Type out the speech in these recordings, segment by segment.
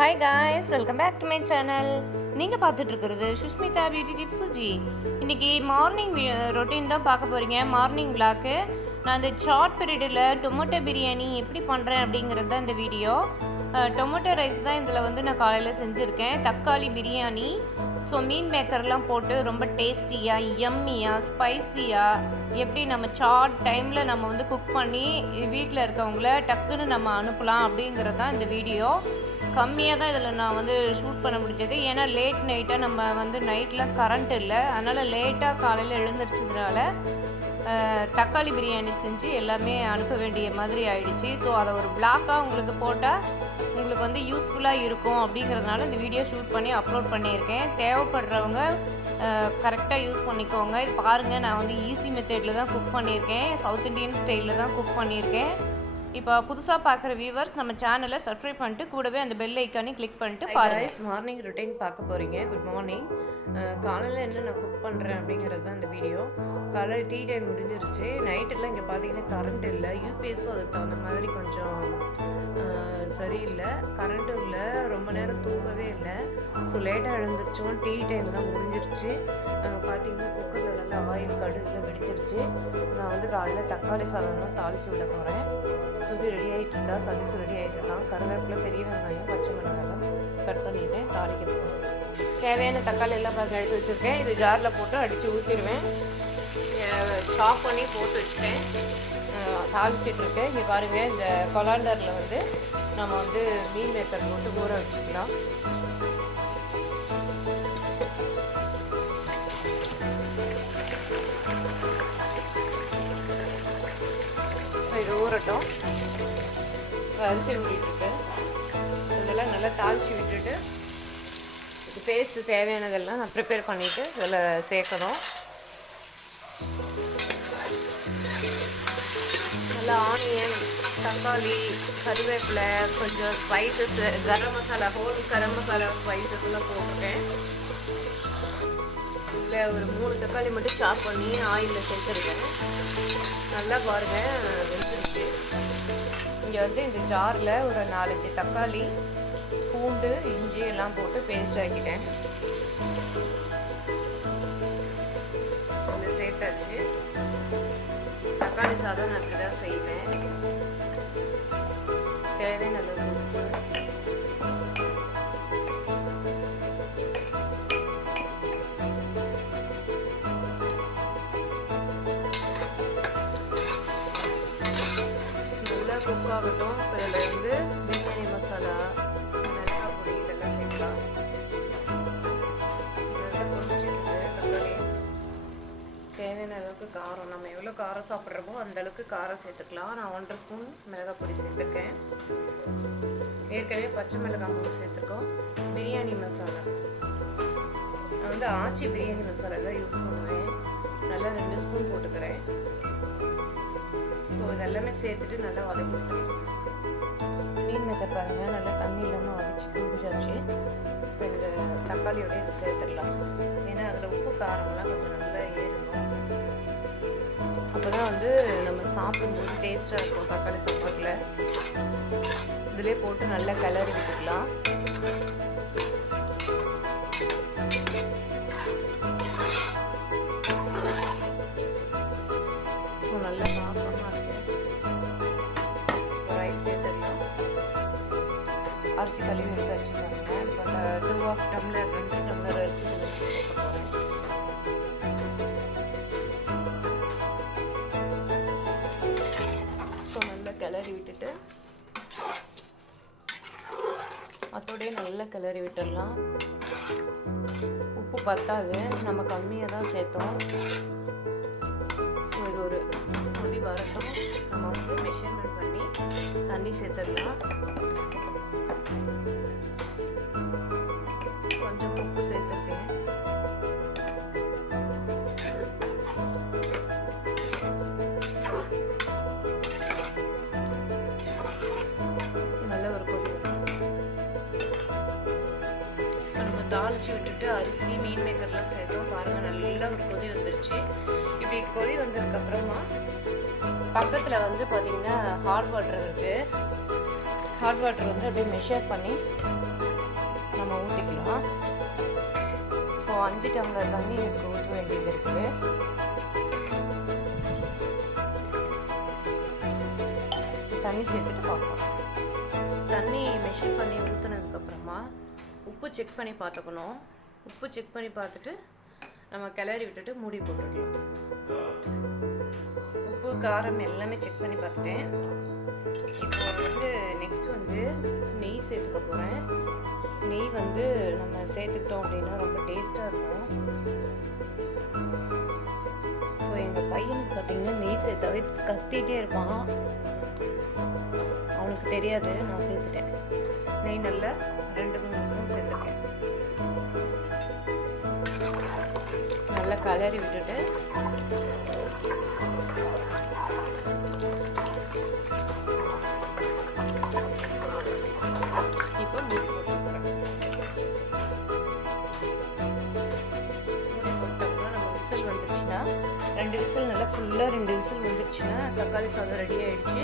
Hi guys, welcome back to my channel. நீங்கள் பார்த்துட்டு இருக்கிறது சுஷ்மிதா பியூட்டி டிப்ஸ் ஜி. இன்றைக்கி மார்னிங் ரொட்டீன் தான் பார்க்க போகிறீங்க. மார்னிங் விளாக்கு நான் இந்த சாட் பீரியடில் டொமேட்டோ பிரியாணி எப்படி பண்ணுறேன் அப்படிங்கிறது தான் இந்த வீடியோ. டொமேட்டோ ரைஸ் தான் இதில் வந்து நான் காலையில் செஞ்சுருக்கேன். தக்காளி பிரியாணி, ஸோ மீன் மேக்கர்லாம் போட்டு ரொம்ப டேஸ்டியாக யம்மியாக ஸ்பைஸியாக எப்படி நம்ம சாட் டைமில் நம்ம வந்து குக் பண்ணி வீட்டில் இருக்கவங்கள டக்குன்னு நம்ம அனுப்பலாம் அப்படிங்கிறது தான் இந்த வீடியோ. கம்மியாக தான் இதில் நான் வந்து ஷூட் பண்ண முடிஞ்சது. ஏன்னா லேட் நைட்டாக நம்ம வந்து நைட்டில் கரண்ட் இல்லை, அதனால் லேட்டாக காலையில் எழுந்திரிச்சதுனால தக்காளி பிரியாணி செஞ்சு எல்லாமே அனுப்ப வேண்டிய மாதிரி ஆயிடுச்சு. ஸோ அதை ஒரு பிளாக்காக உங்களுக்கு போட்டால் உங்களுக்கு வந்து யூஸ்ஃபுல்லாக இருக்கும் அப்படிங்கிறதுனால இந்த வீடியோ ஷூட் பண்ணி அப்லோட் பண்ணியிருக்கேன். தேவைப்படுறவங்க கரெக்டாக யூஸ் பண்ணிக்கோங்க. இது பாருங்கள், நான் வந்து ஈஸி மெத்தடில் தான் குக் பண்ணியிருக்கேன். சவுத் இண்டியன் ஸ்டைலில் தான் குக் பண்ணியிருக்கேன். இப்போ புதுசாக பார்க்குற வியூவர்ஸ் நம்ம சேனலை சப்ஸ்கிரைப் பண்ணிட்டு கூடவே அந்த பெல் ஐக்கானே கிளிக் பண்ணிட்டு பாருங்கள். மார்னிங் ரொட்டீன் பார்க்க போகிறீங்க. Good morning. காலையில் என்ன நான் குக் பண்ணுறேன் அப்படிங்கிறது தான் இந்த வீடியோ. காலையில் டீ டைம் முடிஞ்சிருச்சு. நைட்டெல்லாம் இங்கே பார்த்தீங்கன்னா கரண்ட் இல்லை. யூபிஎஸும் அதுக்கு தகுந்த மாதிரி கொஞ்சம் சரியில்லை, கரண்ட்டும் இல்லை, ரொம்ப நேரம் தூங்கவே இல்லை. ஸோ லேட்டாக எழுந்திரிச்சோம். டீ டைம்லாம் முடிஞ்சிருச்சு. பார்த்தீங்கன்னா குக்கரில் நல்லா ஆயில் கடுகுல வெடிச்சிருச்சு. நான் வந்து காலையில் தக்காளி சாதம் தான் தாளித்து விட போகிறேன். சுசி ரெடி ஆகிட்டு இருக்கா, சதீஸ் ரெடி ஆகிட்டு இருக்கான். கருவேப்பிலை, பெரிய வெங்காயம், பச்சை மிளகாய் கட் பண்ணிவிட்டேன். தாளிக்க போகிறேன். தேவையான தக்காளி எல்லாம் பார்த்து எடுத்து வச்சுருக்கேன். இது ஜாரில் போட்டு அடித்து ஊற்றிடுவேன். சாப் பண்ணி போட்டு வச்சுட்டேன். தாளிச்சிட்ருக்கேன். இங்கே பாருங்கள், இந்த கொலாண்டரில் வந்து நம்ம வந்து மீன் மேக்கர் போட்டு ஊற வச்சுக்கலாம். இது ஊறட்டும். அரிசி ஊறிட்டுருக்கு. இதெல்லாம் நல்லா தாளித்து விட்டுட்டு இது பேஸ்ட்டு தேவையானதெல்லாம் நான் ப்ரிப்பேர் பண்ணிவிட்டு இதில் சேர்க்கணும். நல்லா ஆனியன், தக்காளி, கருவேப்பிலை, கொஞ்சம் ஸ்பைசஸ், கரம் மசாலா, ஹோல் கரம் மசாலா ஸ்பைசஸ்லாம் போட்டிருக்கேன். இதில் ஒரு 3 தக்காளி மட்டும் சாப் பண்ணி ஆயிலில் சேர்த்துருக்கேன். நல்லா பாருங்கள், வெந்துருச்சு. இங்கே வந்து இந்த ஜாரில் ஒரு 4-5 தக்காளி, பூண்டு, இஞ்சி எல்லாம் போட்டு பேஸ்ட் ஆக்கிட்டேன். இதை சேர்த்தாச்சு. தக்காளி சாதம் நான் இப்படி தான் செய்வேன். தேவையான அளவு உப்பு, நல்லா குக் ஆகட்டும். இப்போ இதில் வந்து பிரியாணி மசாலா, மிளகாய் பொடி இதெல்லாம் சேர்க்கலாம். தக்காளி தேவையான அளவுக்கு காரம், நம்ம எவ்வளோ காரம் சாப்பிட்றோமோ அந்தளவுக்கு காரம் சேர்த்துக்கலாம். நான் 1.5 ஸ்பூன் மிளகாய் பொடி சேர்த்துருக்கேன். ஏற்கனவே பச்சை மிளகாய் பொடி சேர்த்துருக்கோம். பிரியாணி மசாலா நான் வந்து ஆச்சி பிரியாணி மசாலா தான் யூஸ் பண்ணுவேன். நல்லா 2 ஸ்பூன் போட்டுக்கிறேன். ஸோ இதெல்லாமே சேர்த்துட்டு நல்லா வதக்கிட்டேன். மீன் மேக்கர் பாருங்கள், நல்லா தண்ணி இல்லாமல் வதச்சி புரிஞ்சாச்சு. இப்போ இந்த தக்காளியோட இதை சேர்த்துடலாம். ஏன்னா அதில் உப்பு காரம்லாம் கொஞ்சம் நல்லா ஏறணும். அப்போ தான் வந்து நம்ம சாப்பிடும்போது டேஸ்ட்டாக இருக்கும். தக்காளி சாப்பாட்டில் இதிலே போட்டு நல்லா கிளறி விட்டுக்கலாம். ஸோ நல்லா வாசமாக இருக்கு. ரைஸ் சேர்த்துடலாம். அரிசி கழுவி எடுத்து வச்சுக்கோங்க. இப்போ 2 டம்ளர் 2 டம்ளர் அரிசி சேர்க்க போகிறேன். ஸோ நல்லா கிளறி விட்டுட்டு அதோடய நல்லா கிளறி விட்டுடலாம். உப்பு பத்தாது, நம்ம கம்மியாக தான் சேர்த்தோம். ஸோ இது ஒரு கொதி வரட்டும். நம்ம வந்து மெஷர்மெண்ட் பண்ணி தண்ணி சேர்த்துடலாம். கொஞ்சம் உப்பு சேர்த்துருக்கேன். நல்ல ஒரு கொதி. இப்போ நம்ம தாளித்து விட்டுட்டு அரிசி, மீன் மேக்கர்லாம் சேர்த்தோம். பாருங்கள், நல்லா ஒரு கொதி வந்துருச்சு. இப்படி கொதி வந்ததுக்கப்புறமா பக்கத்தில் வந்து பார்த்திங்கன்னா ஹாட் வாட்டர் இருக்குது. ஹாட் வாட்டர் வந்து அப்படியே மெஷர் பண்ணி நம்ம ஊற்றிக்கலாம். ஸோ 5 டம்ளர் தண்ணி இதுக்கு ஊற்ற வேண்டியது இருக்குது. தண்ணி சேர்த்துட்டு பார்க்கலாம். தண்ணி மெஷர் பண்ணி ஊற்றுனதுக்கப்புறமா உப்பு செக் பண்ணி பார்த்துக்கணும். உப்பு செக் பண்ணி பார்த்துட்டு நம்ம கிளறி விட்டுட்டு மூடி போட்டுக்கலாம். உப்பு காரம் எல்லாமே செக் பண்ணி பார்த்துட்டேன். இப்போ வந்து நெக்ஸ்ட் வந்து நெய் சேர்த்துக்க போகிறேன். நெய் வந்து நம்ம சேர்த்துக்கிட்டோம் அப்படின்னா ரொம்ப டேஸ்ட்டாக இருக்கும். ஸோ எங்கள் பையனுக்கு பார்த்தீங்கன்னா நெய் சேர்த்தாவே கத்திகிட்டே இருப்பான். அவனுக்கு தெரியாது, நான் சேர்த்துட்டேன். நெய் நல்லா 2-3 ஸ்பூன் சேர்த்துருக்கேன். நல்லா கலரி விட்டுட்டு இப்போ மூடி போட்டுக்கிறேன். மூடி போட்டோம்னா நம்ம விசில் வந்துருச்சுன்னா 2 விசில் நல்லா ஃபுல்லாக 2 விசில் வந்துருச்சுன்னா தக்காளி சாதம் ரெடி ஆகிடுச்சு.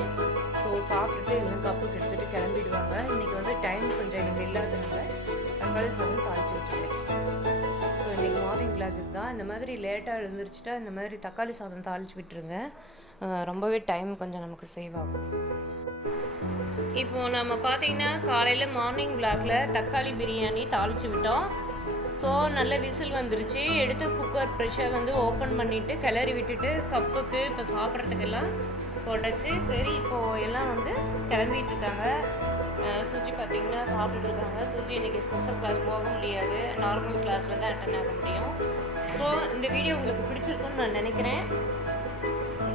ஸோ சாப்பிட்டுட்டு எல்லாம் கப்புக்கு எடுத்துகிட்டு கிளம்பிடுவாங்க. இன்றைக்கி வந்து டைம் கொஞ்சம் எனக்கு இல்லாததுனால தக்காளி சாதம் தாளித்து விட்டுருக்கேன். ஸோ இன்றைக்கி மார்னிங் விளாக் தான். இந்த மாதிரி லேட்டாக எழுந்திரிச்சிட்டா இந்த மாதிரி தக்காளி சாதம் தாளித்து விட்டுருங்க. ரொம்பவே டைம் கொஞ்சம் நமக்கு சேவ் ஆகும். இப்போது நம்ம பார்த்தீங்கன்னா காலையில் மார்னிங் விளாகில் தக்காளி பிரியாணி தாளித்து விட்டோம். ஸோ நல்ல விசில் வந்துருச்சு. எடுத்து குக்கர் ப்ரெஷர் வந்து ஓப்பன் பண்ணிவிட்டு கிளறி விட்டுட்டு கப்புக்கு இப்போ சாப்பிட்றதுக்கெல்லாம் போட்டாச்சு. சரி, இப்போது எல்லாம் வந்து கிளம்பிகிட்ருக்காங்க. சுஜி பார்த்திங்கன்னா சாப்பிட்டுட்டு இருக்காங்க. சுஜி இன்றைக்கி ஸ்பெஷல் கிளாஸ் போக முடியாது, நார்மல் கிளாஸில் தான் அட்டன் ஆக முடியும். ஸோ இந்த வீடியோ உங்களுக்கு பிடிச்சிருக்குன்னு நான் நினைக்கிறேன்.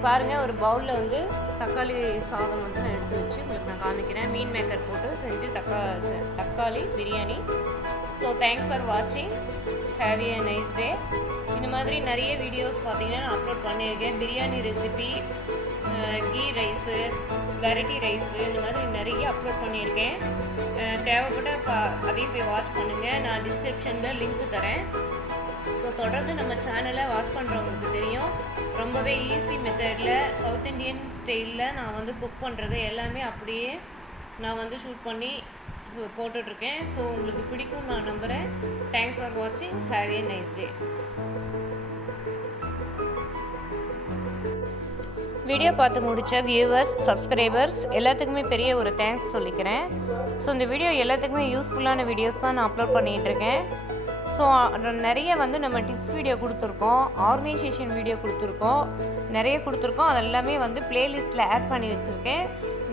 பாருங்கள், ஒரு பவுலில் வந்து தக்காளி சாதம் வந்து நான் எடுத்து வச்சு உங்களுக்கு நான் காமிக்கிறேன். மீன் மேக்கர் போட்டு செஞ்சு தக்காளி பிரியாணி. ஸோ தேங்க்ஸ் ஃபார் வாட்சிங். Have a nice day. இந்த மாதிரி நிறைய வீடியோஸ் பார்த்தீங்கன்னா நான் அப்லோட் பண்ணியிருக்கேன். Biryani recipe, ghee rice, variety rice, இந்த மாதிரி நிறைய அப்லோட் பண்ணியிருக்கேன். தேவைப்பட்ட அதையும் போய் வாட்ச் பண்ணுங்கள். நான் டிஸ்கிரிப்ஷனில் லிங்க் தரேன். ஸோ தொடர்ந்து நம்ம சேனலை வாட்ச் பண்ணுறவங்களுக்கு தெரியும், ரொம்பவே ஈஸி மெத்தடில் சவுத் இண்டியன் ஸ்டைலில் நான் வந்து குக் பண்ணுறது எல்லாமே அப்படியே நான் வந்து ஷூட் பண்ணி போட்டுட்ருக்கேன். ஸோ உங்களுக்கு பிடிக்கும் நான் நம்புகிறேன். தேங்க்ஸ் ஃபார் வாட்சிங். Have a nice day. Video பார்த்து முடித்த வியூவர்ஸ், சப்ஸ்கிரைபர்ஸ் எல்லாத்துக்குமே பெரிய ஒரு தேங்க்ஸ் சொல்லிக்கிறேன். ஸோ இந்த வீடியோ எல்லாத்துக்குமே யூஸ்ஃபுல்லான வீடியோஸ் தான் நான் அப்லோட் பண்ணிகிட்ருக்கேன். ஸோ நிறைய வந்து நம்ம டிப்ஸ் வீடியோ கொடுத்துருக்கோம், ஆர்கனைசேஷன் வீடியோ கொடுத்துருக்கோம், நிறைய கொடுத்துருக்கோம். அதெல்லாமே வந்து ப்ளேலிஸ்ட்டில் ஆட் பண்ணி வச்சுருக்கேன்.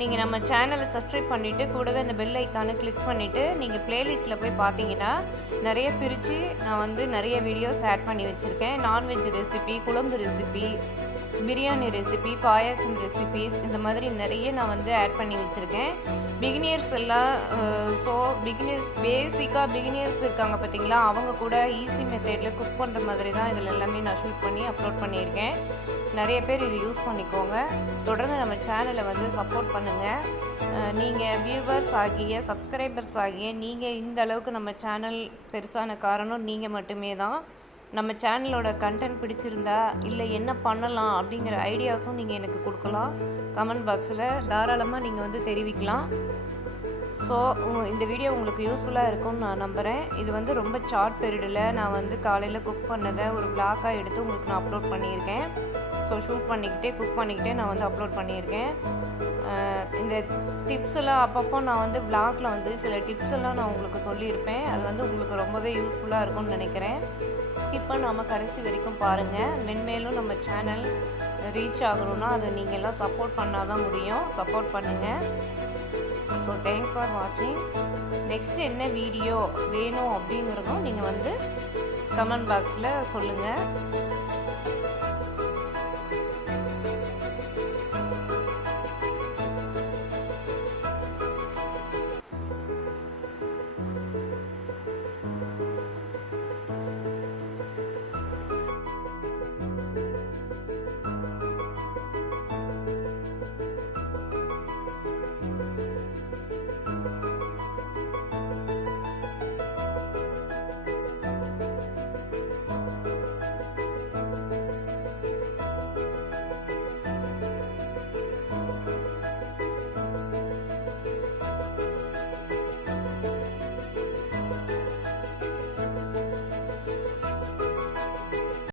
நீங்கள் நம்ம சேனலை சப்ஸ்கிரைப் பண்ணிவிட்டு கூடவே அந்த பெல் ஐக்கானை கிளிக் பண்ணிவிட்டு நீங்கள் ப்ளேலிஸ்ட்டில் போய் பார்த்தீங்கன்னா நிறைய பிரித்து நான் வந்து நிறைய வீடியோஸ் ஆட் பண்ணி வச்சுருக்கேன். நான்வெஜ் ரெசிபி, குழம்பு ரெசிபி, பிரியாணி ரெசிபி, பாயாசம் ரெசிபிஸ், இந்த மாதிரி நிறைய நான் வந்து ஆட் பண்ணி வச்சுருக்கேன். பிகினியர்ஸ் எல்லாம் ஸோ பேசிக்காக பிகினியர்ஸ் இருக்காங்க பார்த்தீங்களா, அவங்க கூட ஈஸி மெத்தடில் குக் பண்ணுற மாதிரி தான் இதில் எல்லாமே நான் ஷூட் பண்ணி அப்லோட் பண்ணியிருக்கேன். நிறைய பேர் இது யூஸ் பண்ணிக்கோங்க. தொடர்ந்து நம்ம சேனலை வந்து சப்போர்ட் பண்ணுங்கள். நீங்கள் வியூவர்ஸ் ஆகிய, சப்ஸ்கிரைபர்ஸ் ஆகிய நீங்கள் இந்த அளவுக்கு நம்ம சேனல் பெருசான காரணம் நீங்கள் மட்டுமே தான். நம்ம சேனலோட கண்டென்ட் பிடிச்சிருந்தா இல்லை என்ன பண்ணலாம் அப்படிங்கிற ஐடியாஸும் நீங்கள் எனக்கு கொடுக்கலாம். கமெண்ட் பாக்ஸில் தாராளமாக நீங்கள் வந்து தெரிவிக்கலாம். ஸோ இந்த வீடியோ உங்களுக்கு யூஸ்ஃபுல்லாக இருக்கும்னு நான் நம்புகிறேன். இது வந்து ரொம்ப ஷார்ட் பீரியடில் நான் வந்து காலையில் குக் பண்ணதை ஒரு விளாக்காக எடுத்து உங்களுக்கு நான் அப்லோட் பண்ணியிருக்கேன். ஸோ ஷூட் பண்ணிக்கிட்டே குக் பண்ணிக்கிட்டே நான் வந்து அப்லோட் பண்ணியிருக்கேன். இந்த டிப்ஸ் எல்லாம் அப்பப்போ நான் வந்து விளாகில் வந்து சில டிப்ஸ் எல்லாம் நான் உங்களுக்கு சொல்லியிருப்பேன். அது வந்து உங்களுக்கு ரொம்பவே யூஸ்ஃபுல்லாக இருக்கும்னு நினைக்கிறேன். ஸ்கிப் பண்ணாமல் கடைசி வரைக்கும் பாருங்கள். மென்மேலும் நம்ம சேனல் ரீச் ஆகணும்னா அது நீங்கள் எல்லாம் சப்போர்ட் பண்ணால் தான் முடியும். சப்போர்ட் பண்ணுங்கள். ஸோ தேங்க்ஸ் ஃபார் வாட்சிங். நெக்ஸ்ட் என்ன வீடியோ வேணும் அப்படிங்கிறதும் நீங்கள் வந்து கமெண்ட் பாக்ஸில் சொல்லுங்கள்.